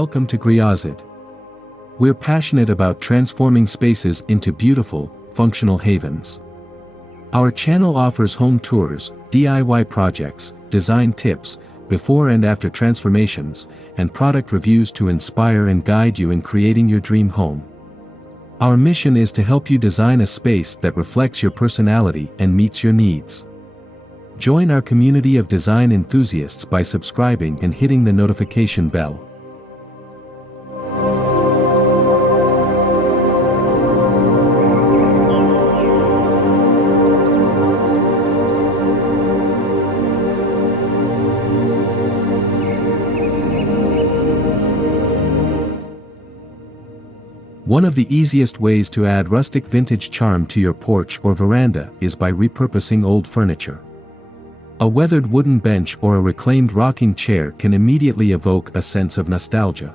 welcome to Griazid. We're passionate about transforming spaces into beautiful, functional havens. Our channel offers home tours, DIY projects, design tips, before and after transformations, and product reviews to inspire and guide you in creating your dream home. Our mission is to help you design a space that reflects your personality and meets your needs. Join our community of design enthusiasts by subscribing and hitting the notification bell. One of the easiest ways to add rustic vintage charm to your porch or veranda is by repurposing old furniture. A weathered wooden bench or a reclaimed rocking chair can immediately evoke a sense of nostalgia.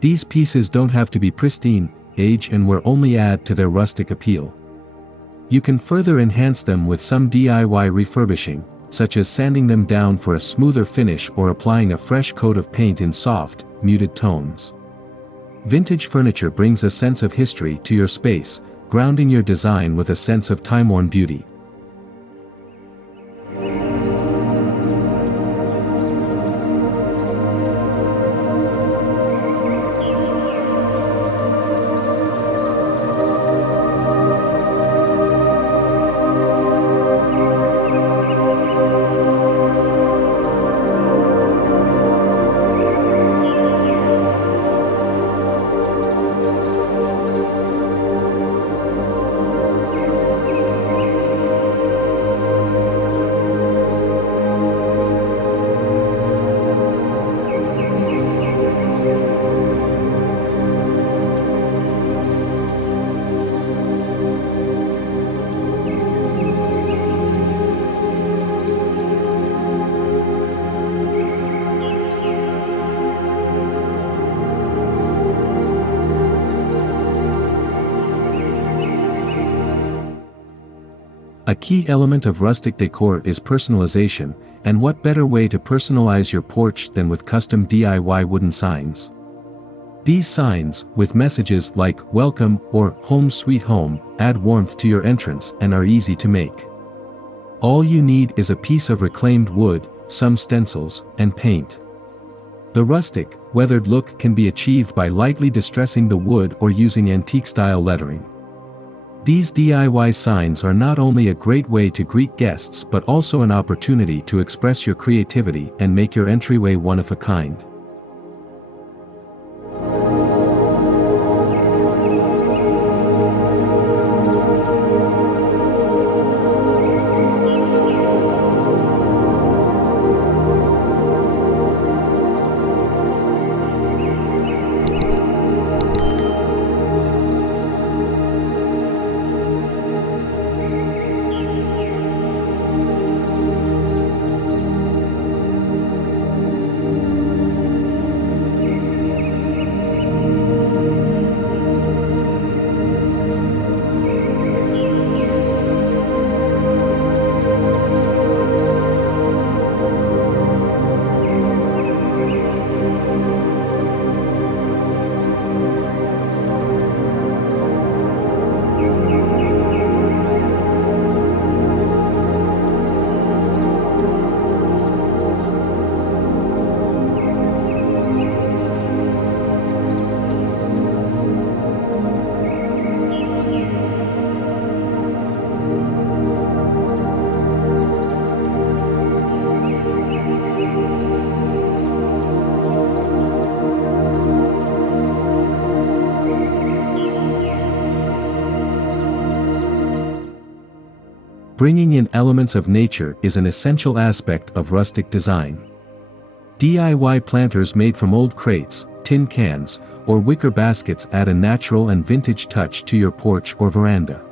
These pieces don't have to be pristine, age and wear only add to their rustic appeal. You can further enhance them with some DIY refurbishing, such as sanding them down for a smoother finish or applying a fresh coat of paint in soft, muted tones. Vintage furniture brings a sense of history to your space, grounding your design with a sense of time-worn beauty. A key element of rustic decor is personalization, and what better way to personalize your porch than with custom DIY wooden signs? These signs, with messages like "Welcome" or "Home Sweet Home," add warmth to your entrance and are easy to make. All you need is a piece of reclaimed wood, some stencils, and paint. The rustic, weathered look can be achieved by lightly distressing the wood or using antique-style lettering. These DIY signs are not only a great way to greet guests but also an opportunity to express your creativity and make your entryway one of a kind. Bringing in elements of nature is an essential aspect of rustic design. DIY planters made from old crates, tin cans, or wicker baskets add a natural and vintage touch to your porch or veranda.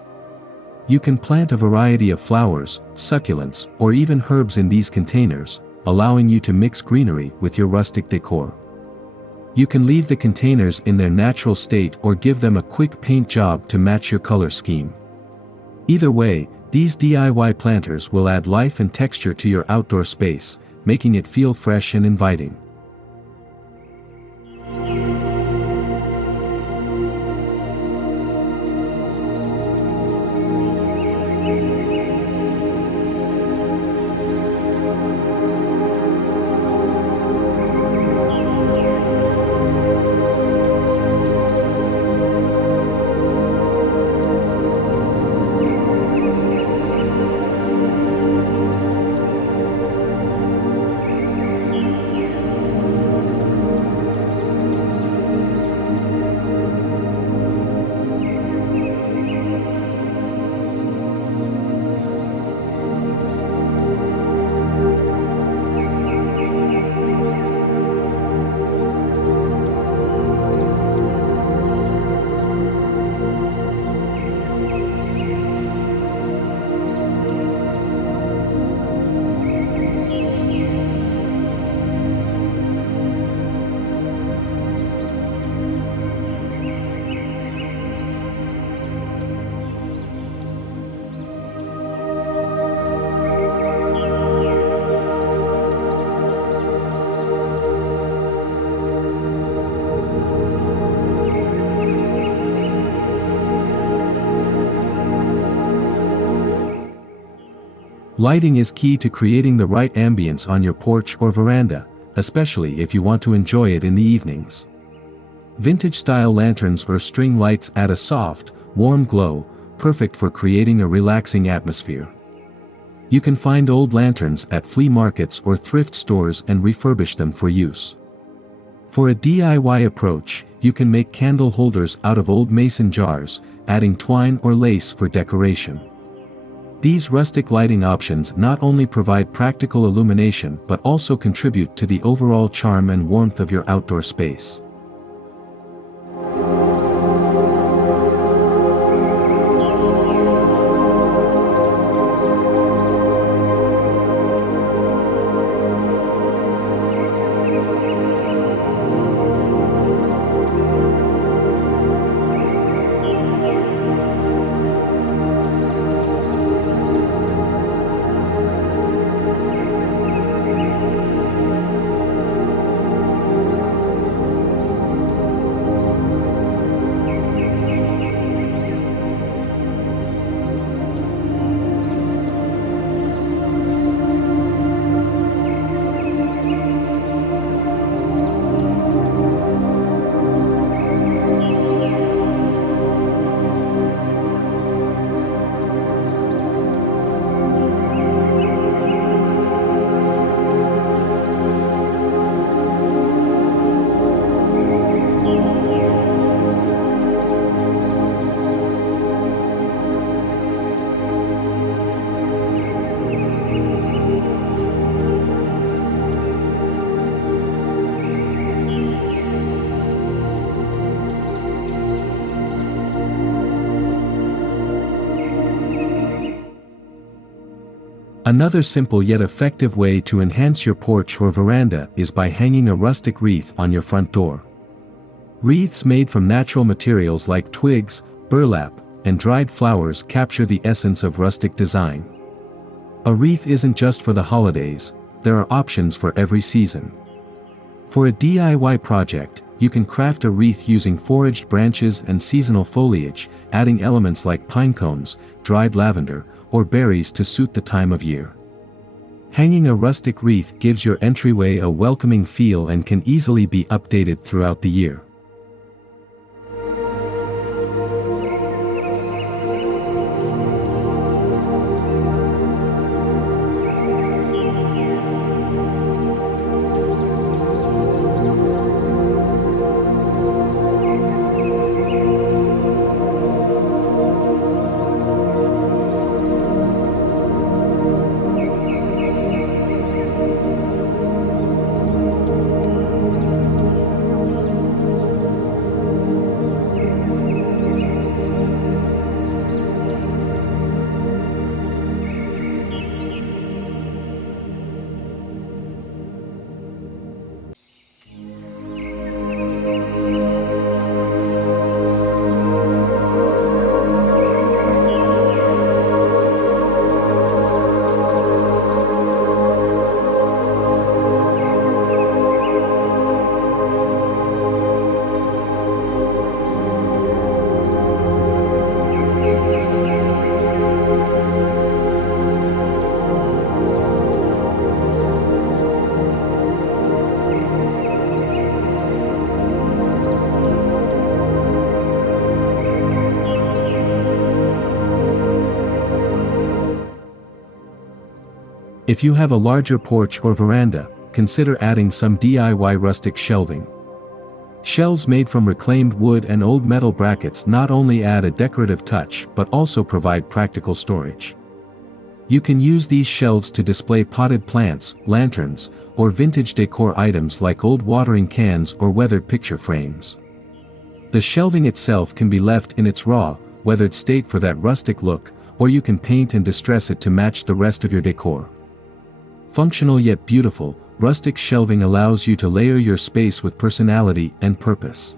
You can plant a variety of flowers, succulents, or even herbs in these containers, allowing you to mix greenery with your rustic decor. You can leave the containers in their natural state or give them a quick paint job to match your color scheme. Either way, these DIY planters will add life and texture to your outdoor space, making it feel fresh and inviting. Lighting is key to creating the right ambience on your porch or veranda, especially if you want to enjoy it in the evenings. Vintage-style lanterns or string lights add a soft, warm glow, perfect for creating a relaxing atmosphere. You can find old lanterns at flea markets or thrift stores and refurbish them for use. For a DIY approach, you can make candle holders out of old mason jars, adding twine or lace for decoration. These rustic lighting options not only provide practical illumination but also contribute to the overall charm and warmth of your outdoor space. Another simple yet effective way to enhance your porch or veranda is by hanging a rustic wreath on your front door. Wreaths made from natural materials like twigs, burlap, and dried flowers capture the essence of rustic design. A wreath isn't just for the holidays, there are options for every season. For a DIY project, you can craft a wreath using foraged branches and seasonal foliage, adding elements like pine cones, dried lavender, or berries to suit the time of year. Hanging a rustic wreath gives your entryway a welcoming feel and can easily be updated throughout the year. If you have a larger porch or veranda, consider adding some DIY rustic shelving. Shelves made from reclaimed wood and old metal brackets not only add a decorative touch but also provide practical storage. You can use these shelves to display potted plants, lanterns, or vintage decor items like old watering cans or weathered picture frames. The shelving itself can be left in its raw, weathered state for that rustic look, or you can paint and distress it to match the rest of your decor. Functional yet beautiful, rustic shelving allows you to layer your space with personality and purpose.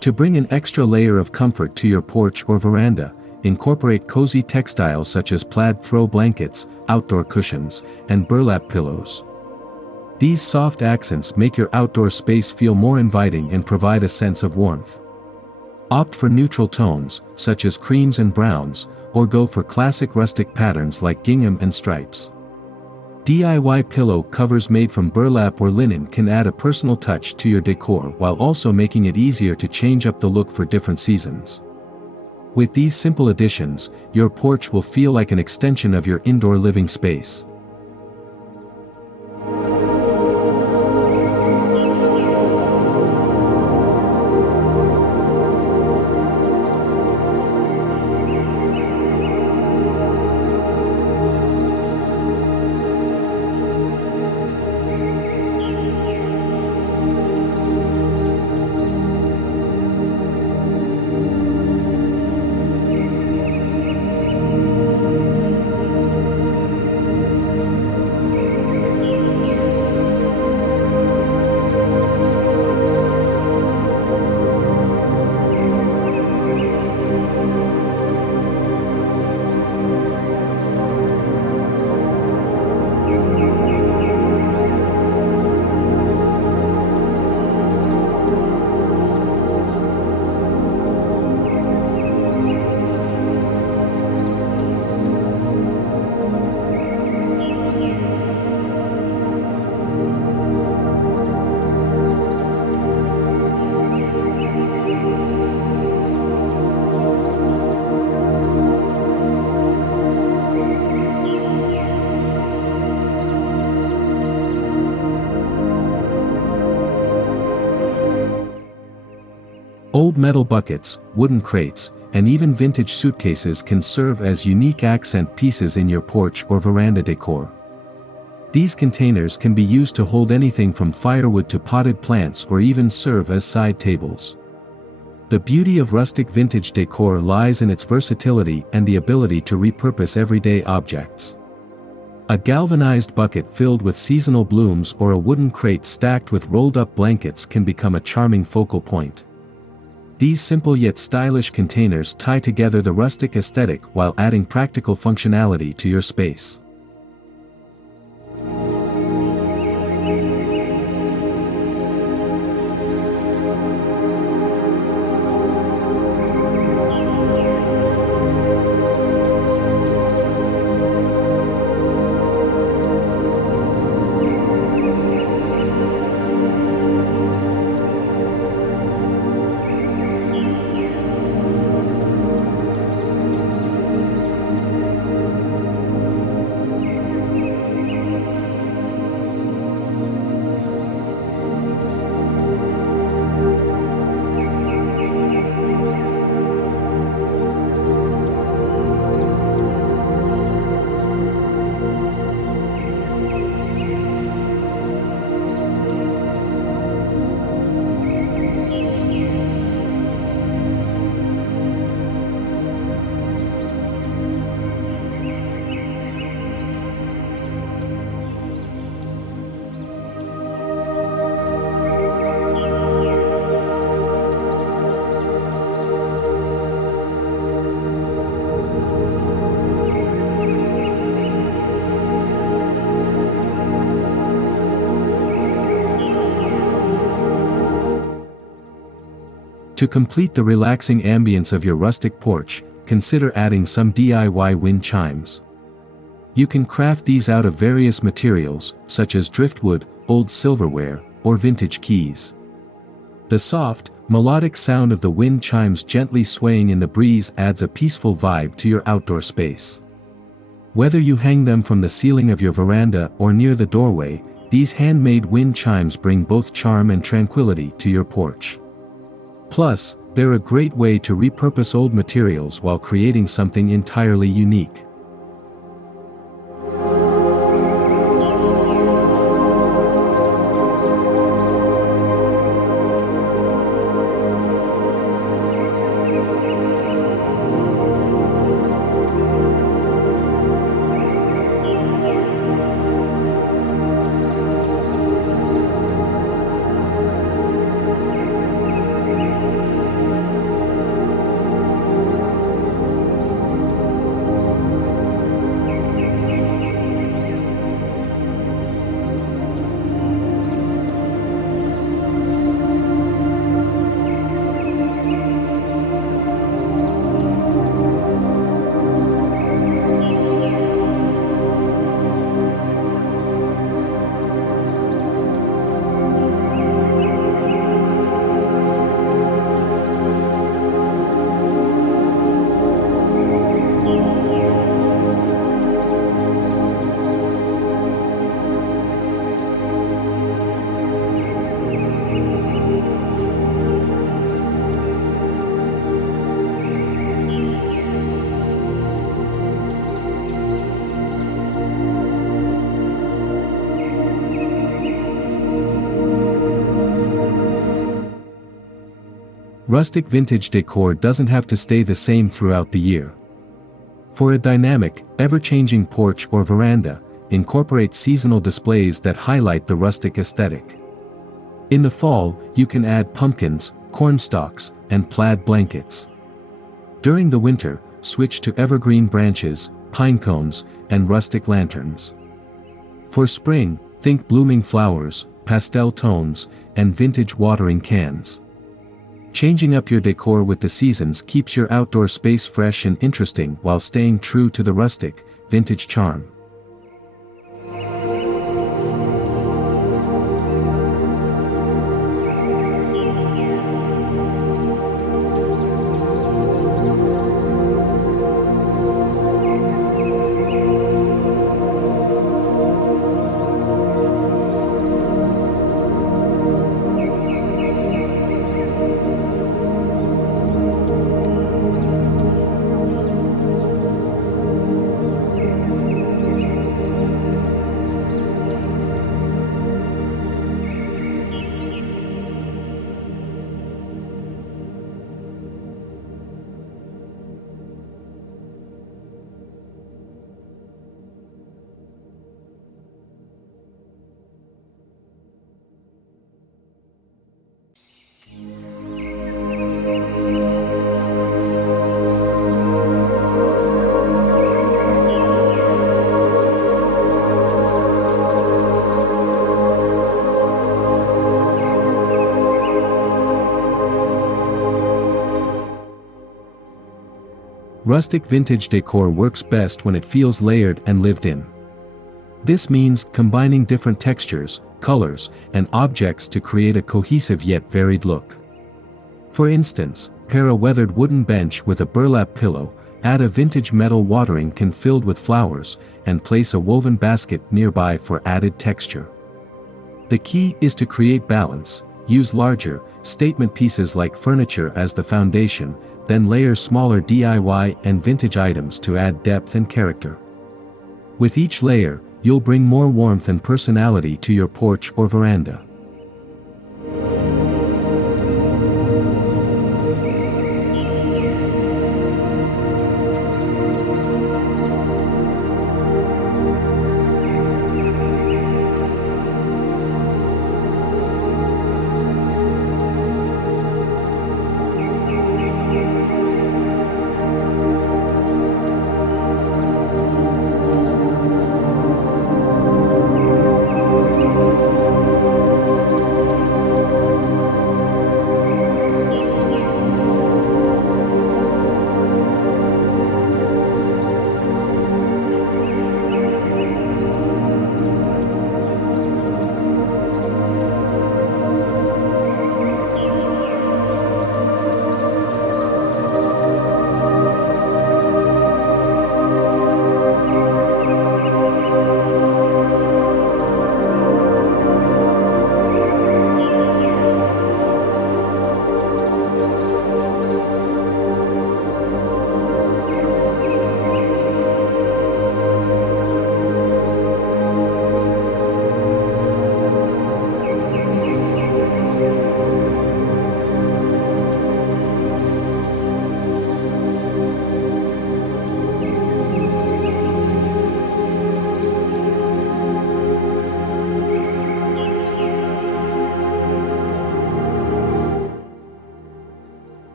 To bring an extra layer of comfort to your porch or veranda, incorporate cozy textiles such as plaid throw blankets, outdoor cushions, and burlap pillows. These soft accents make your outdoor space feel more inviting and provide a sense of warmth. Opt for neutral tones, such as creams and browns, or go for classic rustic patterns like gingham and stripes. DIY pillow covers made from burlap or linen can add a personal touch to your decor while also making it easier to change up the look for different seasons. With these simple additions, your porch will feel like an extension of your indoor living space. Old metal buckets, wooden crates, and even vintage suitcases can serve as unique accent pieces in your porch or veranda decor. These containers can be used to hold anything from firewood to potted plants or even serve as side tables. The beauty of rustic vintage decor lies in its versatility and the ability to repurpose everyday objects. A galvanized bucket filled with seasonal blooms or a wooden crate stacked with rolled-up blankets can become a charming focal point. These simple yet stylish containers tie together the rustic aesthetic while adding practical functionality to your space. To complete the relaxing ambience of your rustic porch, consider adding some DIY wind chimes. You can craft these out of various materials, such as driftwood, old silverware, or vintage keys. The soft, melodic sound of the wind chimes gently swaying in the breeze adds a peaceful vibe to your outdoor space. Whether you hang them from the ceiling of your veranda or near the doorway, these handmade wind chimes bring both charm and tranquility to your porch. Plus, they're a great way to repurpose old materials while creating something entirely unique. Rustic vintage decor doesn't have to stay the same throughout the year. For a dynamic, ever-changing porch or veranda, incorporate seasonal displays that highlight the rustic aesthetic. In the fall, you can add pumpkins, cornstalks, and plaid blankets. During the winter, switch to evergreen branches, pine cones, and rustic lanterns. For spring, think blooming flowers, pastel tones, and vintage watering cans. Changing up your decor with the seasons keeps your outdoor space fresh and interesting while staying true to the rustic, vintage charm. Rustic vintage decor works best when it feels layered and lived in. This means combining different textures, colors, and objects to create a cohesive yet varied look. For instance, pair a weathered wooden bench with a burlap pillow, add a vintage metal watering can filled with flowers, and place a woven basket nearby for added texture. The key is to create balance. Use larger, statement pieces like furniture as the foundation, then layer smaller DIY and vintage items to add depth and character. With each layer, you'll bring more warmth and personality to your porch or veranda.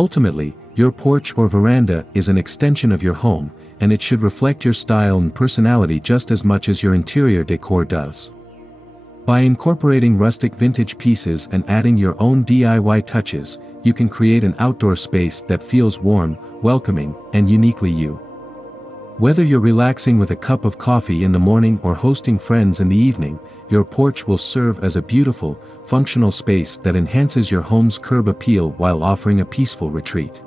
Ultimately, your porch or veranda is an extension of your home, and it should reflect your style and personality just as much as your interior decor does. By incorporating rustic vintage pieces and adding your own DIY touches, you can create an outdoor space that feels warm, welcoming, and uniquely you. Whether you're relaxing with a cup of coffee in the morning or hosting friends in the evening, your porch will serve as a beautiful, functional space that enhances your home's curb appeal while offering a peaceful retreat.